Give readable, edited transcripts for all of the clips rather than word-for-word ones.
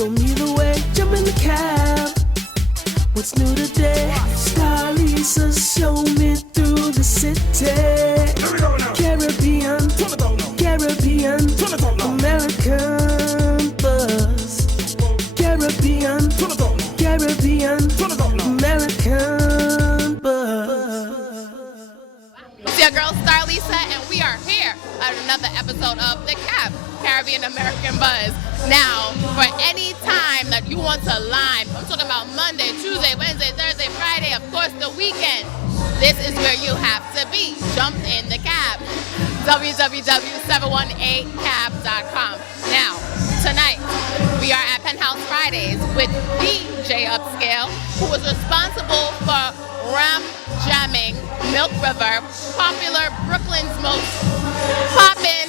Show me the way, jump in the cab. What's new today? STARLISA, show me through the city. Caribbean, Caribbean, American buzz. Caribbean, Caribbean, American buzz. It's your girl STARLISA, and we are here at another episode of the C.A.B, Caribbean American Buzz. Now, for any time that you want to line, I'm talking about Monday, Tuesday, Wednesday, Thursday, Friday, of course the weekend, this is where you have to be. Jump in the C.A.B. www.718cab.com. Now, tonight, we are at Penthouse Fridays with DJ Upscale, who is responsible for jamming Milk River, popular Brooklyn's most poppin'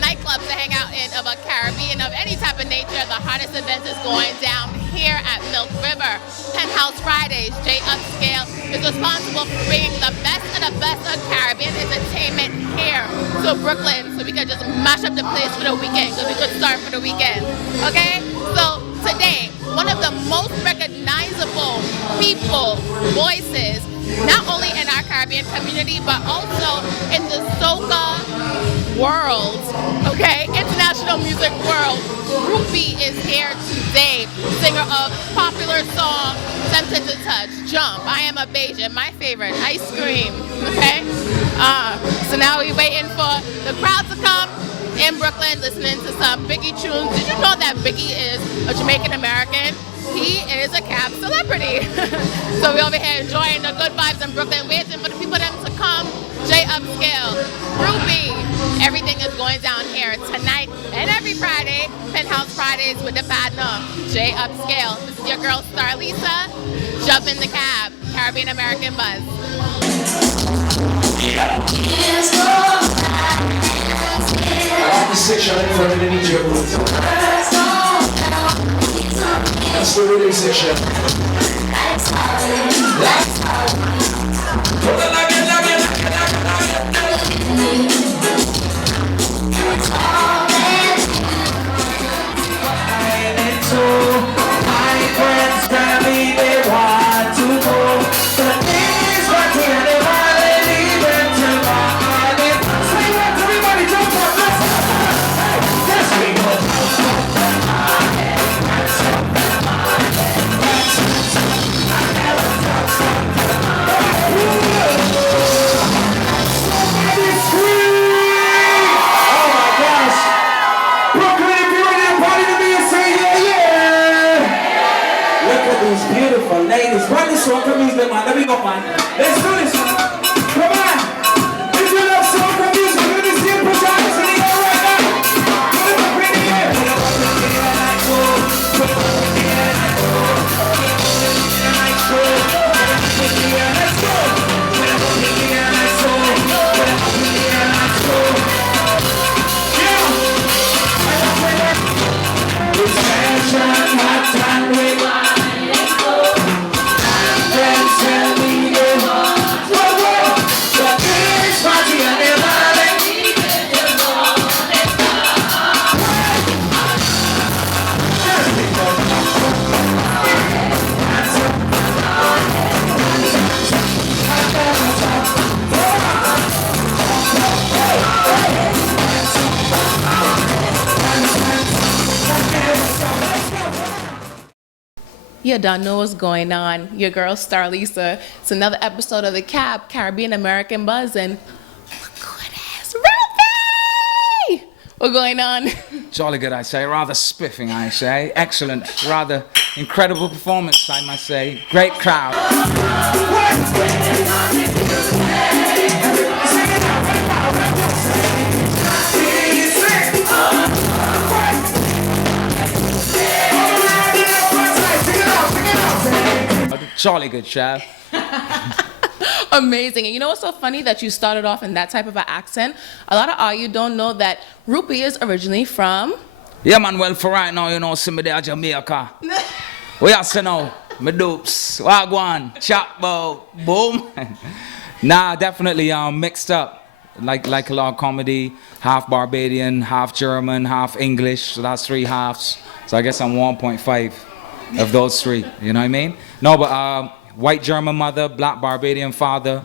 nightclubs to hang out in of a Caribbean of any type of nature. The hottest event is going down here at Milk River. Penthouse Fridays, J Upscale is responsible for bringing the best of the best of Caribbean entertainment here to Brooklyn so we can just mash up the place for the weekend, because we could start for the weekend, okay? So today, one of the most recognizable people, voices, not only in our Caribbean community, but also in the Soca world, okay? International music world. Rupee is here today, singer of popular song, Tempted to Touch, Jump, I Am a Bajan, my favorite, Ice Cream, okay? So now we're waiting for the crowd to come in Brooklyn, listening to some Biggie tunes. Did you know that Biggie is a Jamaican American? He is a C.A.B celebrity. So we're over here enjoying the good vibes in Brooklyn, waiting for the people them to come. J Upscale, Rupee, everything is going down here tonight and every Friday. Penthouse Fridays with the partner, J Upscale. This is your girl STARLISA. Jump in the C.A.B, Caribbean American Buzz. Section in front of the DJ booth. That's the rhythm section. My friends tell me they want to go, but this what we are leaving to morning. Say what, everybody jump up, let's go. Yes, we go. Somebody scream! Oh my gosh! Brooklyn, if you're in the party to me and say yeah, yeah! Look at these beautiful ladies. Run this Soca music, man. Let me go, man. Let's do this. Come on. If you love Soca music, you're going to see a pajamas in the air right now. Put it up in the air. Put it up in the air like so. Put it up in the air like so. Put it up in the air like so. Put it up in the air like so. Put it up in the air like so. Put it up in the air like so. Yeah. It's fashion, hot time, we want it go. And tell me you want to go. The biggest party I never let me get you on it now. Just You don't know what's going on. Your girl STARLISA. It's another episode of the C.A.B, Caribbean American Buzz, and look who it is, Rupee! What's going on? Jolly good, I say. Rather spiffing, I say. Excellent. Rather incredible performance, I must say. Great crowd. Jolly good, chef. Amazing. And you know what's so funny? That you started off in that type of an accent. A lot of you don't know that Rupee is originally from... Yeah, man, well, for right now, you know, see me there, Jamaica. We are saying now, me dupes, wagwan, chop, boom. Nah, definitely mixed up. Like a lot of comedy, half Barbadian, half German, half English, so that's three halves. So I guess I'm 1.5 of those three. You know what I mean? No, but white German mother, black Barbadian father,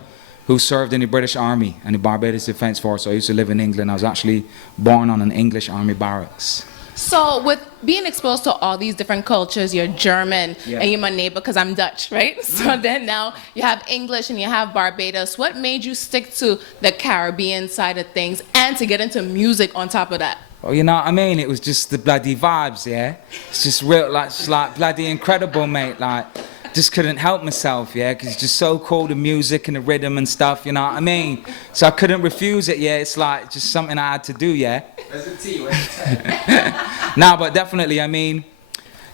who served in the British Army and the Barbados Defence Force. So I used to live in England. I was actually born on an English Army barracks. So with being exposed to all these different cultures, you're German and you're my neighbor because I'm Dutch, right? So then now you have English and you have Barbados. What made you stick to the Caribbean side of things and to get into music on top of that? Well, you know what I mean? It was just the bloody vibes, yeah? It's just real, like, it's like bloody incredible, mate. Like, just couldn't help myself, yeah? Because it's just so cool, the music and the rhythm and stuff, you know what I mean? So I couldn't refuse it, yeah? It's like just something I had to do, yeah? There's a T, where's the T? Nah, but definitely, I mean,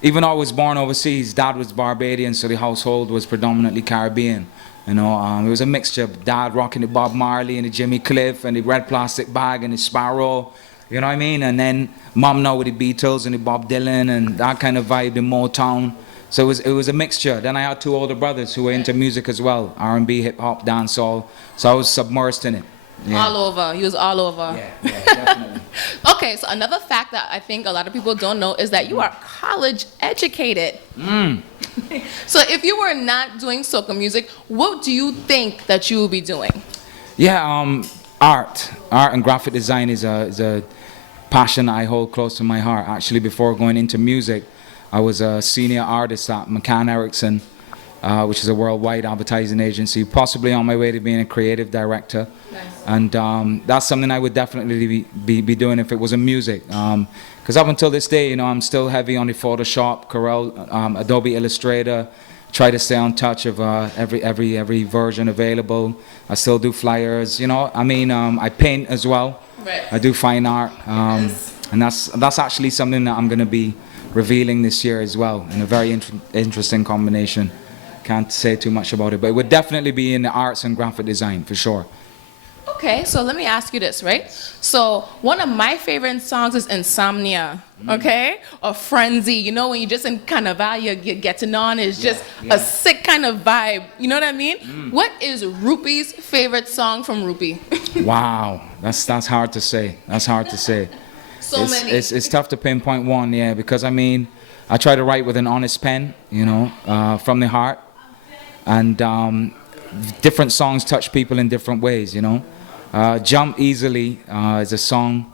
even though I was born overseas, Dad was Barbadian, so the household was predominantly Caribbean. You know, it was a mixture. Dad rocking the Bob Marley and the Jimmy Cliff and the red plastic bag and the Sparrow. You know what I mean? And then Mom now with the Beatles and the Bob Dylan and that kind of vibe, the Motown. So it was a mixture. Then I had two older brothers who were into music as well, R&B, hip hop, dancehall. So I was submersed in it. Yeah. All over. He was all over. Yeah, definitely. Okay, so another fact that I think a lot of people don't know is that you are college educated. So if you were not doing soca music, what do you think that you would be doing? Yeah, art and graphic design is a passion I hold close to my heart. Actually, before going into music, I was a senior artist at McCann Erickson, which is a worldwide advertising agency, possibly on my way to being a creative director. Nice. And that's something I would definitely be doing if it was in music. Because up until this day, you know, I'm still heavy on the Photoshop, Corel, Adobe Illustrator. Try to stay on touch of every version available. I still do flyers, you know. I mean, I paint as well. Right. I do fine art, and that's actually something that I'm going to be revealing this year as well, in a very interesting combination. Can't say too much about it, but it would definitely be in the arts and graphic design for sure. Okay, so let me ask you this, right? So one of my favorite songs is Insomnia, okay? Or Frenzy, you know, when you're just in Carnival, you're getting on, it's just a sick kind of vibe, you know what I mean? What is Rupee's favorite song from Rupee? Wow, that's hard to say. That's hard to say. Many. It's tough to pinpoint one, yeah, because I mean, I try to write with an honest pen, you know, from the heart, and different songs touch people in different ways, you know. Jump Easily is a song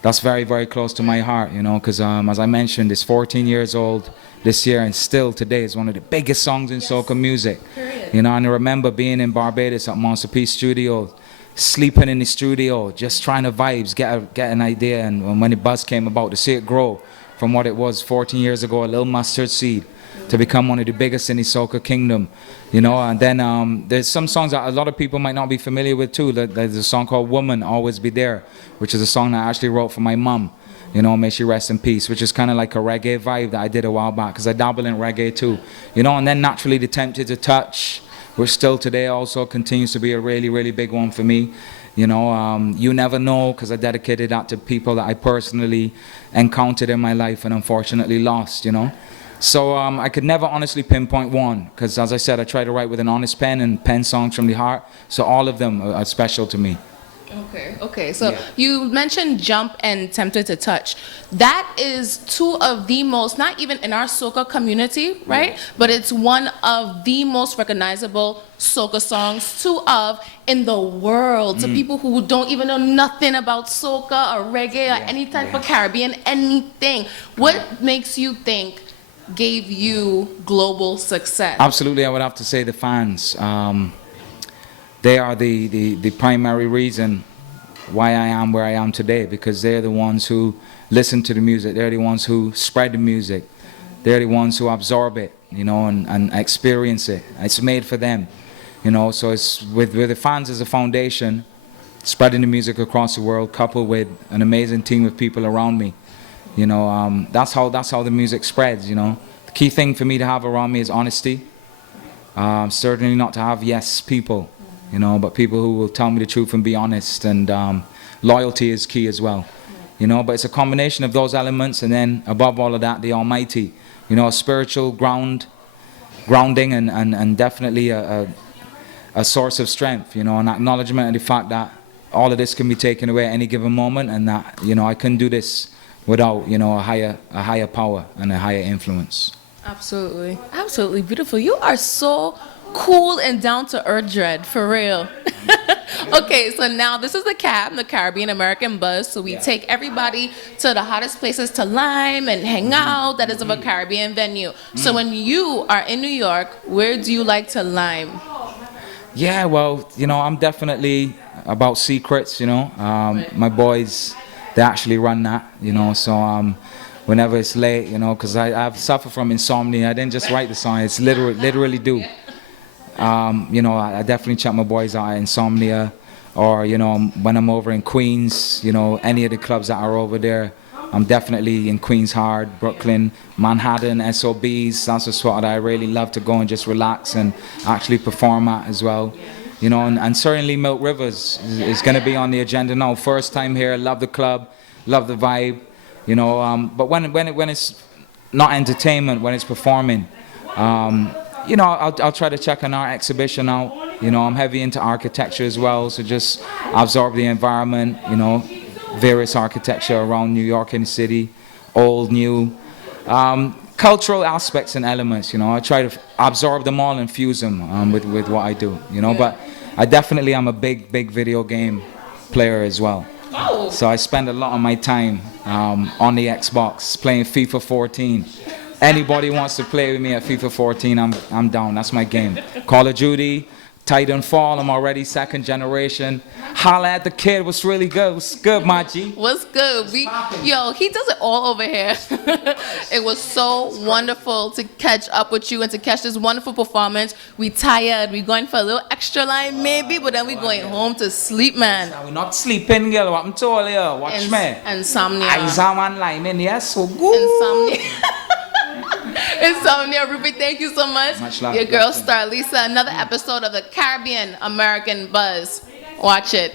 that's very, very close to my heart, you know, because as I mentioned, it's 14 years old this year and still today is one of the biggest songs in soca music. Period. You know, and I remember being in Barbados at Monster P Studio, sleeping in the studio, just trying to vibes, get an idea, and when the buzz came about, to see it grow from what it was 14 years ago, a little mustard seed, to become one of the biggest in the soca kingdom, you know. And then there's some songs that a lot of people might not be familiar with too. There's a song called Woman, Always Be There, which is a song that I actually wrote for my mum, you know, may she rest in peace, which is kind of like a reggae vibe that I did a while back, because I dabble in reggae too, you know. And then naturally the Tempted to Touch, which still today also continues to be a really, really big one for me. You know, You Never Know, because I dedicated that to people that I personally encountered in my life and unfortunately lost, you know. So I could never honestly pinpoint one, because as I said, I try to write with an honest pen and pen songs from the heart. So all of them are special to me. Okay. So you mentioned Jump and Tempted to Touch. That is two of the most, not even in our soca community, right? But it's one of the most recognizable soca songs, two of in the world, to people who don't even know nothing about soca or reggae or any type of Caribbean, anything. What makes you think gave you global success? Absolutely, I would have to say the fans. They are the primary reason why I am where I am today, because they're the ones who listen to the music, they're the ones who spread the music, they're the ones who absorb it, you know, and experience it. It's made for them, you know. So it's with the fans as a foundation, spreading the music across the world, coupled with an amazing team of people around me. You know, that's how the music spreads, you know. The key thing for me to have around me is honesty. Certainly not to have yes people, you know, but people who will tell me the truth and be honest, and loyalty is key as well, you know. But it's a combination of those elements, and then above all of that, the Almighty, you know, a spiritual grounding and definitely a source of strength, you know, an acknowledgement of the fact that all of this can be taken away at any given moment, and that, you know, I couldn't do this without, you know, a higher power and a higher influence. Absolutely. Absolutely beautiful. You are so cool and down to earth, Dread, for real. Okay, so now this is the CAB, the Caribbean American Buzz. So we take everybody to the hottest places to lime and hang out. That is of a Caribbean venue. So when you are in New York, where do you like to lime? Yeah, well, you know, I'm definitely about secrets, you know. My boys, they actually run that, you know, so whenever it's late, you know, because I've suffered from insomnia. I didn't just write the song, it's literally do. You know, I definitely check my boys out at Insomnia, or, you know, when I'm over in Queens, you know, any of the clubs that are over there, I'm definitely in Queens Hard, Brooklyn, Manhattan, SOBs. That's a spot that I really love to go and just relax and actually perform at as well. You know, and certainly Milk Rivers is going to be on the agenda now. First time here, love the club, love the vibe, you know, but when it's not entertainment, when it's performing, you know, I'll try to check an art exhibition out. You know, I'm heavy into architecture as well, so just absorb the environment, you know, various architecture around New York and the city, old, new, cultural aspects and elements, you know. I try to absorb them all and fuse them with what I do, you know, but I definitely am a big video game player as well. Oh. So I spend a lot of my time on the Xbox playing FIFA 14. Anybody wants to play with me at FIFA 14, I'm down. That's my game. Call of Duty, Titanfall, I'm already second generation. Holla at the kid, what's really good? What's good, my G? What's good? Yo, he does it all over here. It was so wonderful to catch up with you and to catch this wonderful performance. We tired, we going for a little extra line maybe, but then we going home to sleep, man. We're not sleeping, girl. What I'm told you. Watch me. Insomnia. I one line in here, so good. Insomnia. Insomnia, Rupee, thank you so much. Much love. Your girl, STARLISA, another episode of the Caribbean American Buzz. Watch it.